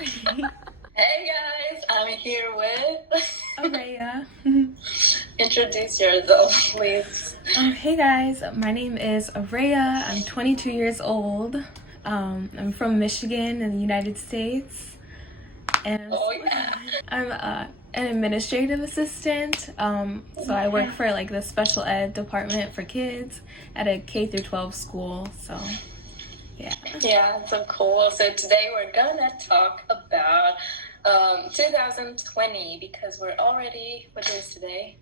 Hey guys, I'm here with. Araya. Introduce yourself, please. Hey guys, my name is Araya. I'm 22 years old. I'm from Michigan in the United States. And Oh yeah. I'm an administrative assistant. So I work for like the special ed department for kids at a K through 12 school. So yeah. Yeah, so cool. So today we're gonna talk about 2020 because we're already, what day is today?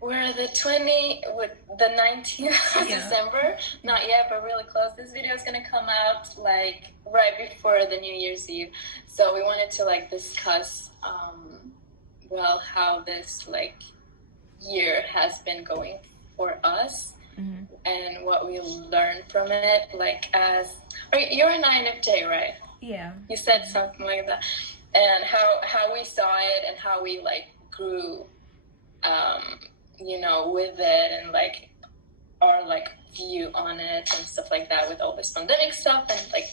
We're with the 19th of December. Not yet, but really close. This video is gonna come out like right before the New Year's Eve. So we wanted to like discuss how this like year has been going for us. Mm-hmm. And what we learned from it, like you're an INFJ, right? Yeah. You said something like that, and how we saw it and how we like grew, with it and like our like view on it and stuff like that with all this pandemic stuff and like,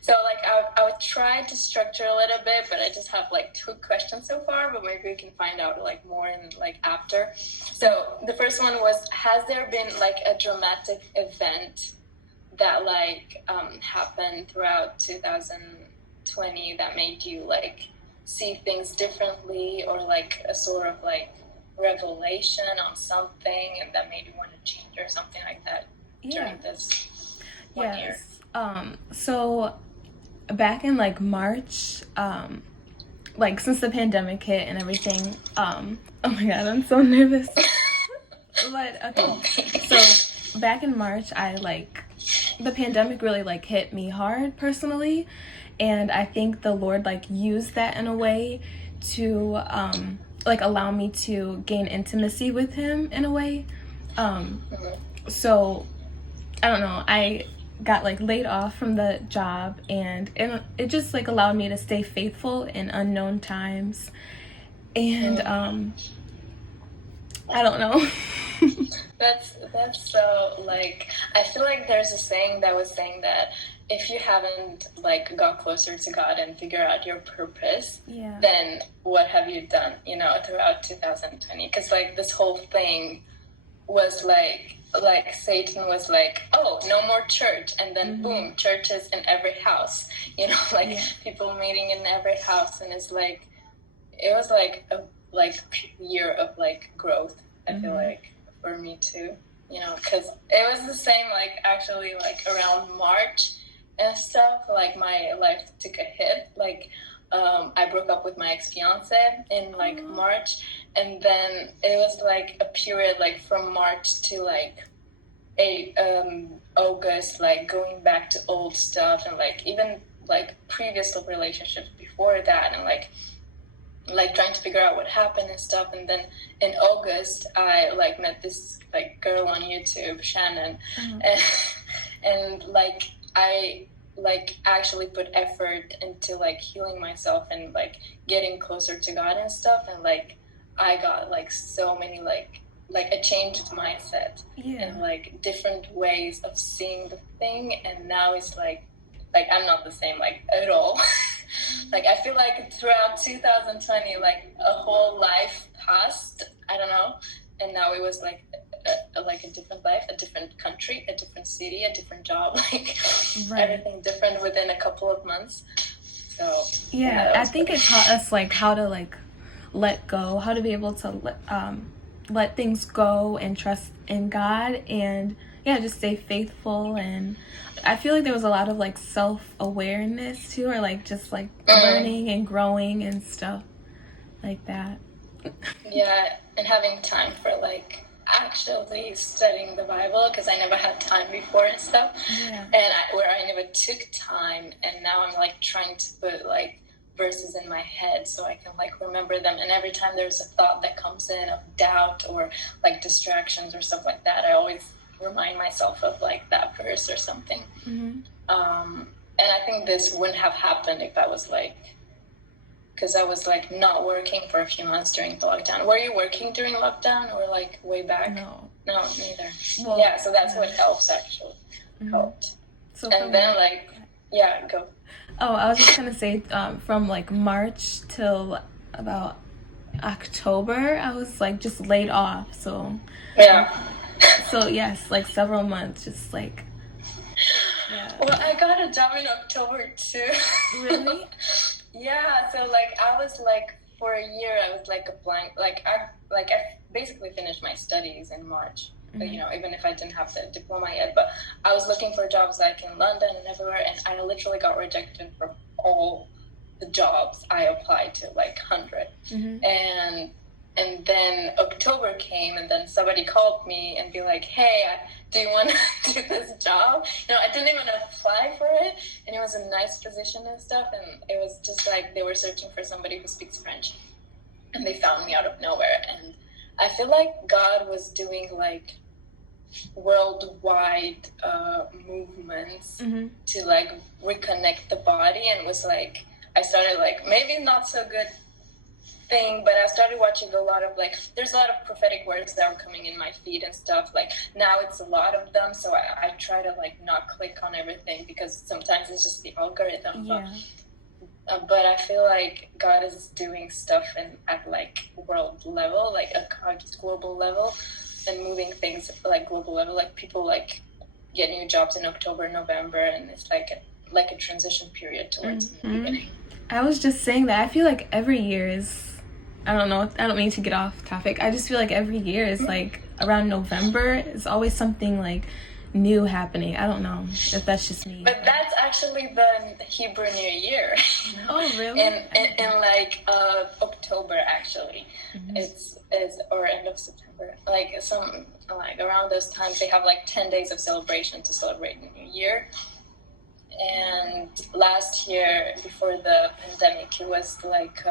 so like I would try to structure a little bit, but I just have like 2 questions so far, but maybe we can find out like more in like after. So the first one was, has there been like a dramatic event that like happened throughout 2020 that made you like see things differently, or like a sort of like revelation on something and that made you want to change or something like that during this 1 year? So back in like March, like since the pandemic hit and everything, oh my god, I'm so nervous. But okay, so back in March, the pandemic really like hit me hard personally, and I think the Lord like used that in a way to like allow me to gain intimacy with him in a way. So I don't know, I got like laid off from the job, and it just like allowed me to stay faithful in unknown times. And I don't know. That's so like, I feel like there's a saying that was saying that if you haven't like got closer to God and figure out your purpose, then what have you done, throughout 2020? Because like this whole thing was like Satan was like, oh, no more church, and then boom, churches in every house, people meeting in every house, and it's like, it was like a year of like growth. I feel like for me too, because it was the same like actually like around March and stuff, like my life took a hit. Like I broke up with my ex-fiance in like March, and then it was like a period like from March to like August, like going back to old stuff, and like even like previous relationships before that, and like trying to figure out what happened and stuff. And then in August I like met this like girl on YouTube, Shannon, and like I like actually put effort into like healing myself and like getting closer to God and stuff, and like I got like so many like a changed mindset and like different ways of seeing the thing, and now it's like I'm not the same like at all. Like I feel like throughout 2020 like a whole life passed, I don't know, and now it was like a different life, a different country, a different city, a different job, like everything different within a couple of months. So I think it taught us like how to like let go, how to be able to let things go and trust in God, and just stay faithful. And I feel like there was a lot of like self-awareness too, or like just like learning and growing and stuff like that. And having time for like actually studying the Bible, because I never had time before and stuff, and I never took time, and now I'm like trying to put like verses in my head so I can like remember them, and every time there's a thought that comes in of doubt or like distractions or stuff like that, I always remind myself of like that verse or something. And I think this wouldn't have happened if I was like, because I was like not working for a few months during the lockdown. Were you working during lockdown or like way back? No, neither. Well, so that's what helps actually. Helped. So and then like go. Oh, I was just gonna say, from like March till about October, I was like just laid off. So, Yeah. so yes, like several months, just like, yeah. Well, I got a job in October too. Really? Yeah, so like I was like for a year I was like applying I basically finished my studies in March. But, you know, even if I didn't have the diploma yet, but I was looking for jobs like in London and everywhere, and I literally got rejected from all the jobs I applied to, like 100. And then October came, and then somebody called me and be like, "Hey, do you want to do this job?" You know, I didn't even apply for it, and it was a nice position and stuff, and it was just like they were searching for somebody who speaks French, and they found me out of nowhere. And I feel like God was doing like worldwide movements to like reconnect the body, and was like I started like maybe not so good thing, but I started watching a lot of like there's a lot of prophetic words that are coming in my feed and stuff. Like now it's a lot of them, so I try to like not click on everything because sometimes it's just the algorithm. But I feel like God is doing stuff at like world level, like a global level, and moving things like global level. Like people like get new jobs in October, November, and it's like a transition period towards the beginning. I was just saying that I feel like every year is, I don't know, I don't mean to get off topic. I just feel like every year is like around November is always something like new happening. I don't know if that's just me. But that's actually the Hebrew New Year. Oh, really? in like October actually. It's or end of September. Like some like around those times they have like 10 days of celebration to celebrate the New Year. And last year before the pandemic it was like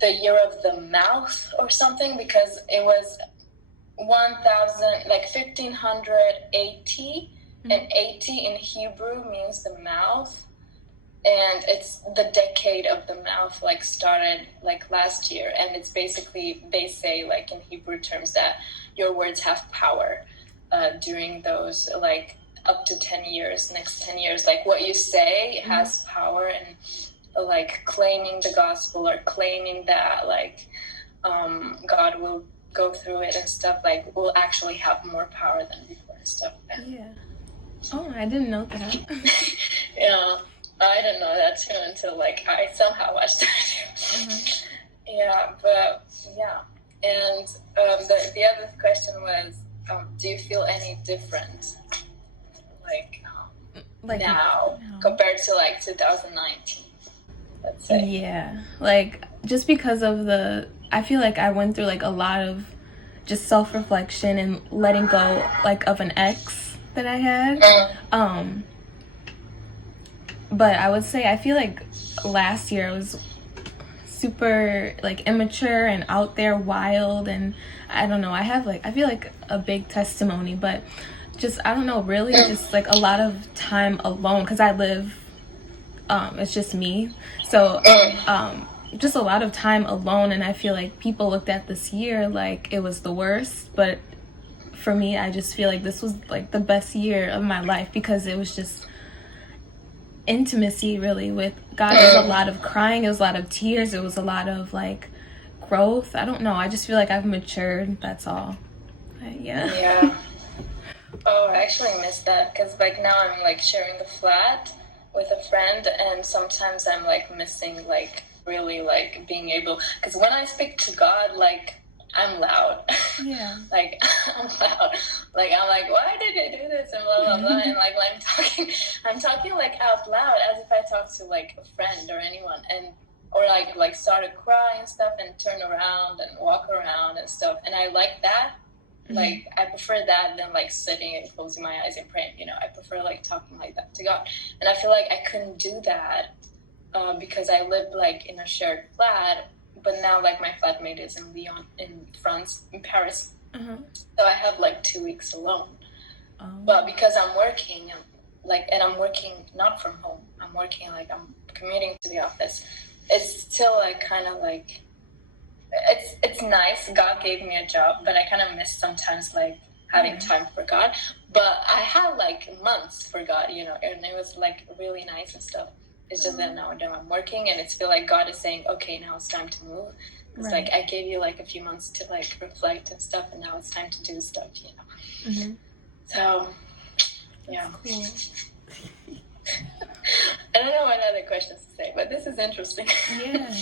the year of the mouth or something, because it was 1580, and 80 in Hebrew means the mouth, and it's the decade of the mouth like started like last year, and it's basically they say like in Hebrew terms that your words have power during those like up to 10 years, next 10 years, like what you say has power, and like claiming the gospel or claiming that like God will go through it and stuff, like will actually have more power than before and stuff. Yeah. Oh, I didn't know that. Yeah, I didn't know that too until like I somehow watched it. Yeah, but yeah. And the other question was, do you feel any different like now compared to like 2019? Let's say. Yeah, like just because of I feel like I went through like a lot of just self-reflection and letting go like of an ex that I had. But I would say I feel like last year I was super like immature and out there wild, and I don't know, I feel like a big testimony, but just I don't know, really just like a lot of time alone because I live it's just me, so just a lot of time alone, and I feel like people looked at this year like it was the worst, but for me I just feel like this was like the best year of my life because it was just intimacy really with God. It was a lot of crying, it was a lot of tears, it was a lot of like growth. I don't know, I just feel like I've matured, that's all. Yeah. Oh, I actually missed that because like now I'm like sharing the flat with a friend, and sometimes I'm like missing like really like being able, because when I speak to God, like I'm loud. Yeah. Like I'm loud. Like I'm like, why did you do this, and blah blah blah. And like when I'm talking like out loud as if I talk to like a friend or anyone, and or like start to cry and stuff and turn around and walk around and stuff. And I like that. Like I prefer that than like sitting and closing my eyes and praying, you know. I prefer like talking like that to God, and I feel like I couldn't do that because I lived like in a shared flat, but now like my flatmate is in Lyon, in France, in Paris, so I have like 2 weeks alone. But because I'm working and I'm working not from home, I'm working like I'm commuting to the office, it's still like kind of like it's nice. God gave me a job, but I kind of miss sometimes like having time for God. But I had like months for God, you know, and it was like really nice and stuff. It's just that now I'm working, and it's feel like God is saying, okay, now it's time to move. It's like I gave you like a few months to like reflect and stuff, and now it's time to do stuff, you know. Mm-hmm. So, yeah. Cool. I don't know what other questions to say, but this is interesting. Yeah.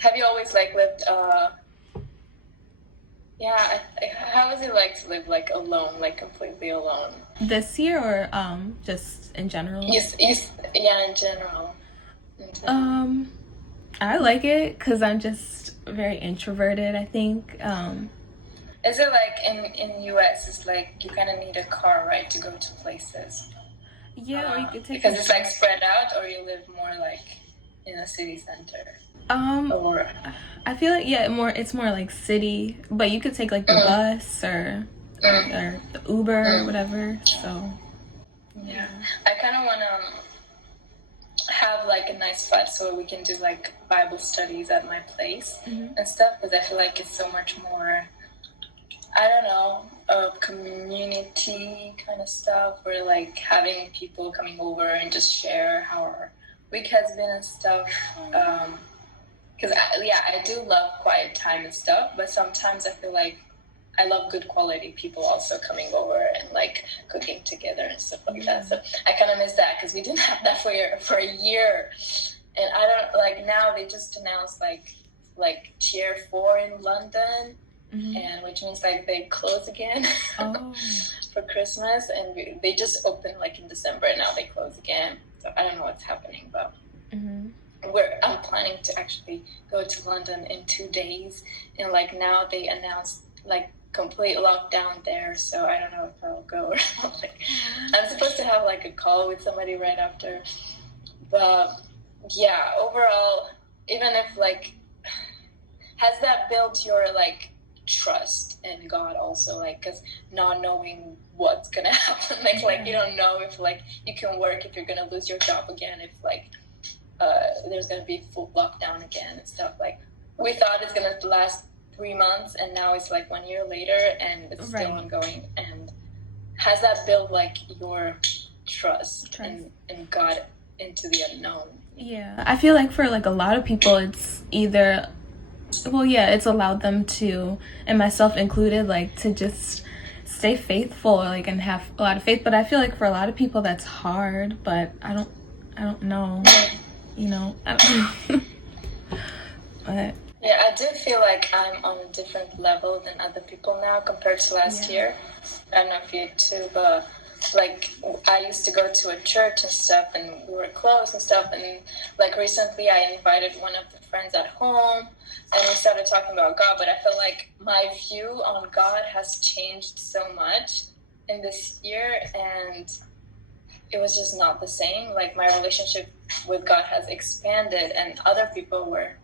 Have you always like lived? How is it like to live like alone, like completely alone? This year or just in general? Yes, yeah, in general. I like it because I'm just very introverted, I think. Is it like in US, it's like you kind of need a car, right, to go to places? Yeah, or you could take because it's like spread out, or you live more like in a city center. Or I feel like it's more like city, but you could take like the bus or the Uber or whatever. So yeah, I kind of want to have like a nice spot so we can do like Bible studies at my place and stuff, because I feel like it's so much more, I don't know, of community kind of stuff, where like having people coming over and just share how our week has been and stuff. Because I do love quiet time and stuff, but sometimes I feel like I love good quality people also coming over and like cooking together and stuff like that. So I kind of miss that, because we didn't have that for a year, and I don't like now. They just announced like tier 4 in London. And which means like they close again for Christmas, and they just opened like in December, and now they close again. So I don't know what's happening, but I'm planning to actually go to London in 2 days, and like now they announced like complete lockdown there, so I don't know if I'll go or not. Like, I'm supposed to have like a call with somebody right after, but yeah, overall, even if like, has that built your like trust in God also, like, because not knowing what's gonna happen, like you don't know if like you can work, if you're gonna lose your job again, if like there's gonna be full lockdown again and stuff. Like, we thought it's gonna last 3 months, and now it's like 1 year later, and it's still ongoing. And has that built like your trust in God into the unknown? Yeah, I feel like for like a lot of people, it's either, it's allowed them to, and myself included, like to just stay faithful, like, and have a lot of faith. But I feel like for a lot of people that's hard, but I don't know, you know, I don't but yeah, I do feel like I'm on a different level than other people now compared to last year. I don't know if you too, but like I used to go to a church and stuff, and we were close and stuff, and like recently I invited one of the friends at home, and we started talking about God. But I feel like my view on God has changed so much in this year, and it was just not the same. Like, my relationship with God has expanded, and other people were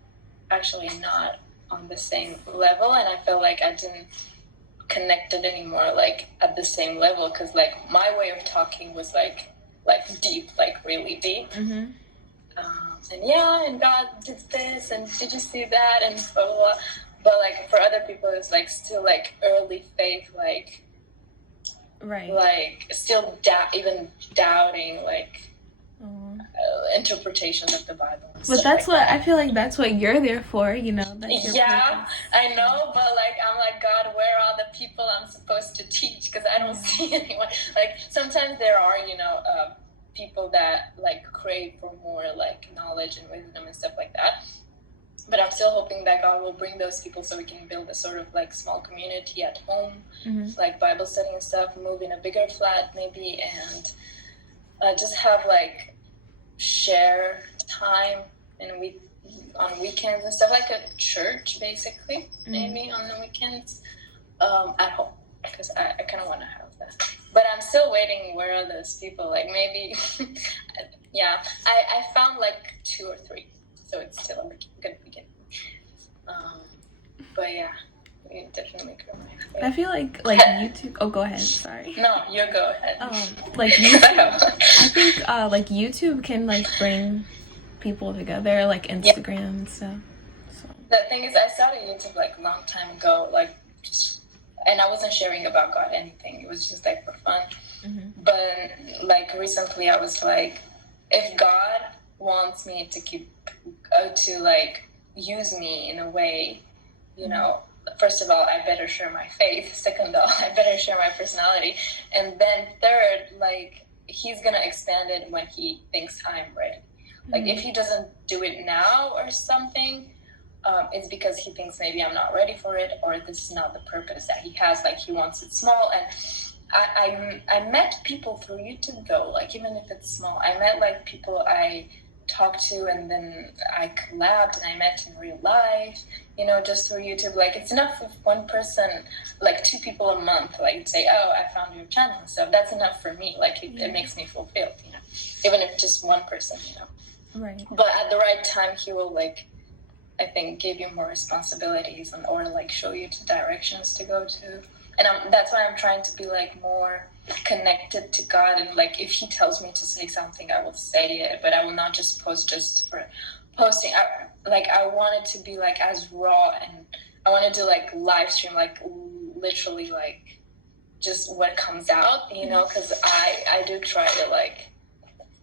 actually not on the same level, and I felt like I didn't connect it anymore, like at the same level, because like my way of talking was like deep, like really deep. And God did this, and did you see that, and blah blah blah. But like for other people, it's like still like early faith, like like still even doubting, like interpretation of the Bible. But that's what I feel like. That's what you're there for, you know. That's your purpose. I know, but like I'm like, God, where are the people I'm supposed to teach? Because I don't see anyone. Like sometimes there are, people that like crave for more like knowledge and wisdom and stuff like that. But I'm still hoping that God will bring those people so we can build a sort of like small community at home, like Bible study and stuff, move in a bigger flat maybe, and just have like share time on weekends and stuff, like a church basically, maybe on the weekends at home, because I kind of want to have that. But I'm still waiting, where are those people, like maybe I found like 2 or 3, so it's still a good beginning. But yeah, we definitely grow my faith. I feel like YouTube. Oh, go ahead. Sorry. No, you go ahead. Like YouTube. I think like YouTube can like bring people together, like Instagram and stuff. So. The thing is, I started YouTube like a long time ago, like, and I wasn't sharing about God anything. It was just like for fun. But like recently, I was like, if God wants me to keep to like use me in a way, you know, first of all, I better share my faith. Second of all, I better share my personality. And then third, like, he's gonna expand it when he thinks I'm ready. Like, if he doesn't do it now or something, it's because he thinks maybe I'm not ready for it, or this is not the purpose that he has. Like, he wants it small. And I met people through YouTube though, like, even if it's small. I met like people I talked to, and then I collabed, and I met in real life, you know, just through YouTube. Like, it's enough if one person, like 2 people a month, like, say, oh, I found your channel, so that's enough for me. Like, it makes me fulfilled, you know, even if just one person, you know. Right. But at the right time, he will, like, I think, give you more responsibilities, and or like show you the directions to go to. And that's why I'm trying to be like more connected to God. And like, if he tells me to say something, I will say it, but I will not just post just for posting. I want it to be like as raw, and I want to do like live stream, like literally like just what comes out, you know, because I do try to like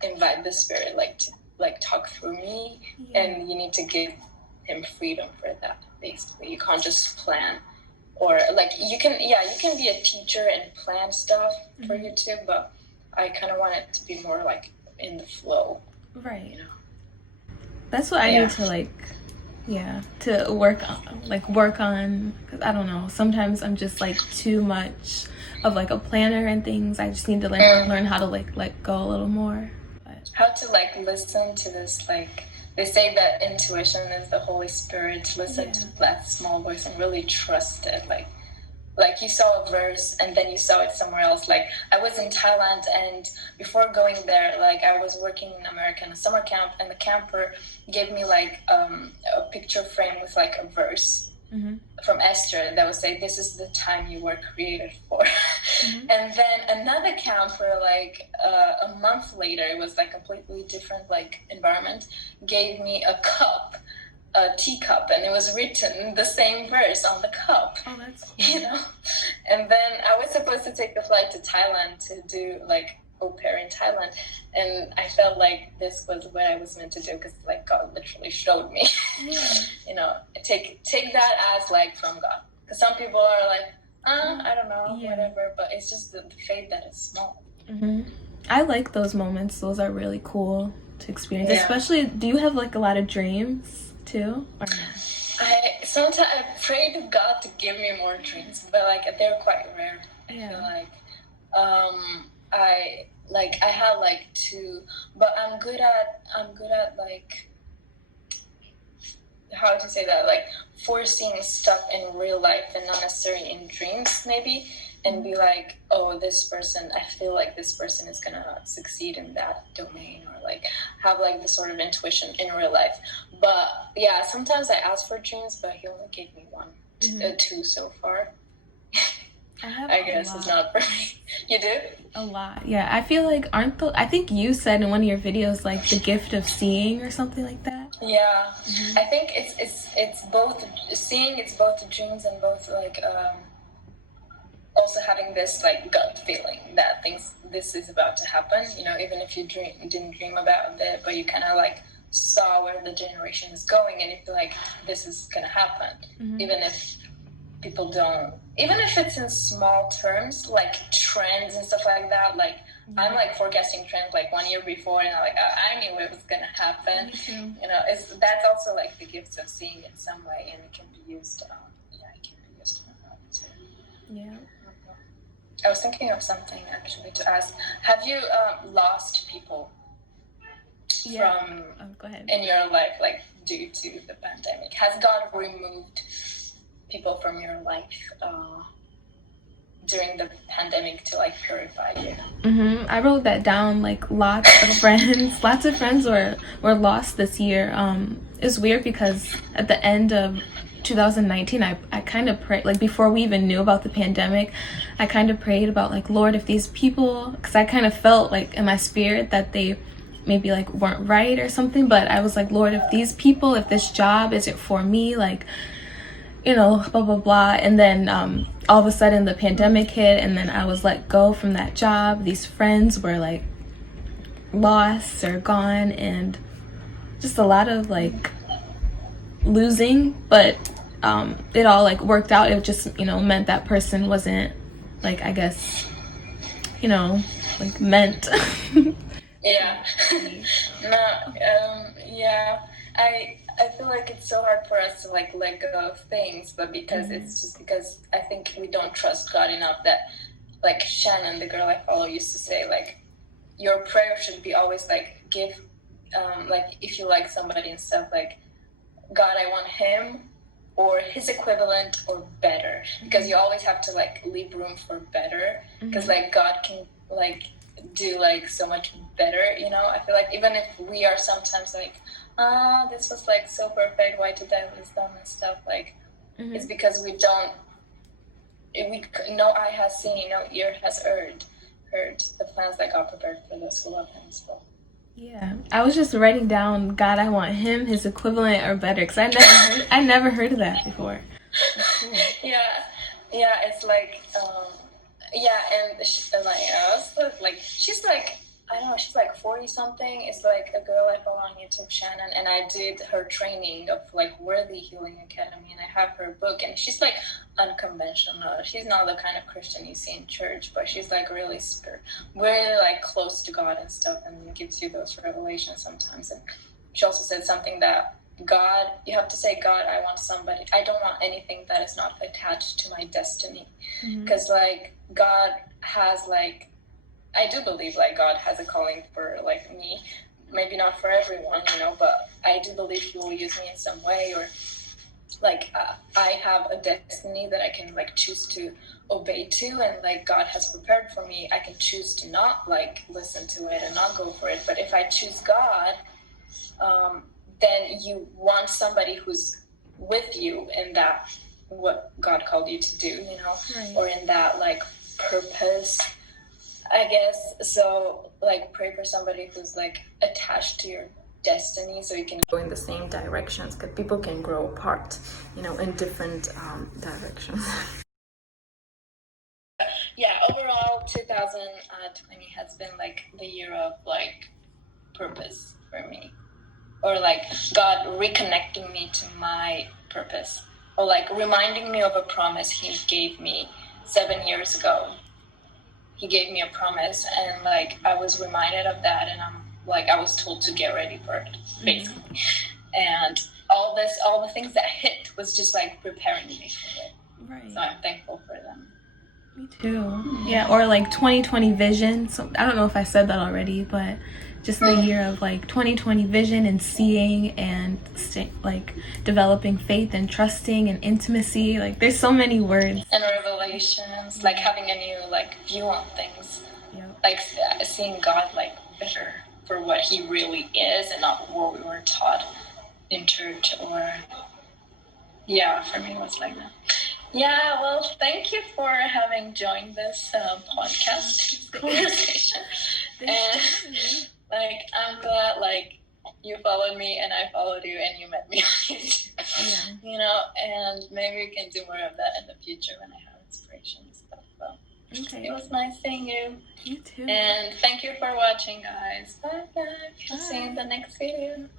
invite the spirit, like to like talk through me, and you need to give him freedom for that. Basically, you can't just plan. Or like you can be a teacher and plan stuff for YouTube, but I kind of want it to be more like in the flow, right? You know, that's what I need to like, to work on. Cause I don't know. Sometimes I'm just like too much of like a planner and things. I just need to like learn how to like let go a little more. But how to like listen to this, like. They say that intuition is the Holy Spirit. Listen to that small voice and really trust it. Like you saw a verse and then you saw it somewhere else. Like I was in Thailand, and before going there, like I was working in America in a summer camp, and the camper gave me like a picture frame with like a verse from Esther that would say, "This is the time you were created for." And then another camper, like a month later, it was like completely different like environment, gave me a teacup, and it was written the same verse on the cup. Oh, that's cool. You know. And then I was supposed to take the flight to Thailand to do like au pair in Thailand, and I felt like this was what I was meant to do, because like God literally showed me. You know, take that as like from God, because some people are like, I don't know, whatever, but it's just the faith that is small. I like those moments. Those are really cool to experience. Especially, do you have like a lot of dreams too, or no? Sometimes I pray to God to give me more dreams, but like they're quite rare. I feel like I had like 2, but I'm good at like, how to say that, like foreseeing stuff in real life and not necessarily in dreams, maybe, and be like, oh, this person, I feel like this person is gonna succeed in that domain, or like have like the sort of intuition in real life. But yeah, sometimes I ask for dreams, but he only gave me 2 so far. I guess it's not for me. You do? A lot. Yeah, I feel like I think you said in one of your videos like the gift of seeing or something like that. Yeah. I think it's both seeing, it's both dreams and both like also having this like gut feeling that this is about to happen, you know, even if you didn't dream about it, but you kind of like saw where the generation is going, and you feel like this is gonna happen, even if people don't, even if it's in small terms, like trends and stuff like that. Like I'm like forecasting trends like 1 year before, and I'm like, oh, I knew it was gonna happen. You know, that's also like the gift of seeing in some way, and it can be used. It can be used for that too. Yeah. I was thinking of something actually to ask. Have you lost people from go ahead. in your life, like due to the pandemic? Has God removed people from your life during the pandemic to like purify you? I wrote that down. Like lots of friends were lost this year. It's weird because at the end of 2019, I kind of prayed, like before we even knew about the pandemic, I kind of prayed about like, Lord, if these people, because I kind of felt like in my spirit that they maybe like weren't right or something, but I was like, Lord, if these people, if this job isn't for me, like, you know, blah blah blah. And then all of a sudden the pandemic hit, and then I was let go from that job. These friends were like lost or gone, and just a lot of like losing, but it all like worked out. It just, you know, meant that person wasn't like, I guess, you know, like meant. Yeah. No, yeah. I feel like it's so hard for us to like let go of things, but because it's just because I think we don't trust God enough that, like Shannon, the girl I follow, used to say, like, your prayer should be always like give, like if you like somebody and stuff, like, God, I want him or his equivalent or better, because you always have to like leave room for better, because like God can like do like so much better, you know. I feel like even if we are sometimes like, this was like so perfect, why did I lose them and stuff, like it's because we don't, no eye has seen, no ear has heard the plans that God prepared for those who love him. So Yeah, I was just writing down, God, I want him, his equivalent, or better, because I never heard of that before. That's cool. Yeah, it's like, yeah, and like, she's like, I don't know, she's like 40 something. It's like a girl I follow on YouTube, Shannon, and I did her training of like Worthy Healing Academy, and I have her book, and she's like unconventional. She's not the kind of Christian you see in church, but she's like really really like close to God and stuff, and gives you those revelations sometimes. And she also said something that God, you have to say, God, I want somebody, I don't want anything that is not attached to my destiny. Because like God has like, I do believe like God has a calling for like me, maybe not for everyone, you know, but I do believe he will use me in some way, or like I have a destiny that I can like choose to obey to, and like God has prepared for me. I can choose to not like listen to it and not go for it, but if I choose God, then you want somebody who's with you in that, what God called you to do, you know, Right. or in that like purpose, I guess. So like pray for somebody who's like attached to your destiny, so you can go in the same directions, because people can grow apart, you know, in different directions. Yeah, overall 2020 has been like the year of like purpose for me, or like God reconnecting me to my purpose, or like reminding me of a promise he gave me 7 years ago. He gave me a promise, and like I was reminded of that, and I'm like, I was told to get ready for it, basically. And all the things that hit was just like preparing me for it. Right. So I'm thankful for them. Me too. Yeah, or like 2020 vision. So I don't know if I said that already, but just the year of like 2020 vision and seeing and like developing faith and trusting and intimacy. Like there's so many words. And revelations, like having a new like view on things. Yep. Like seeing God like better for what he really is, and not what we were taught in church, or yeah, for me it was like that. Yeah, well, thank you for having joined this podcast conversation. And like, I'm glad like you followed me and I followed you and you met me on YouTube. Yeah. You know, and maybe we can do more of that in the future when I have inspiration and stuff. So okay. It was nice seeing you. You too. And thank you for watching, guys. Bye, guys. See you in the next video.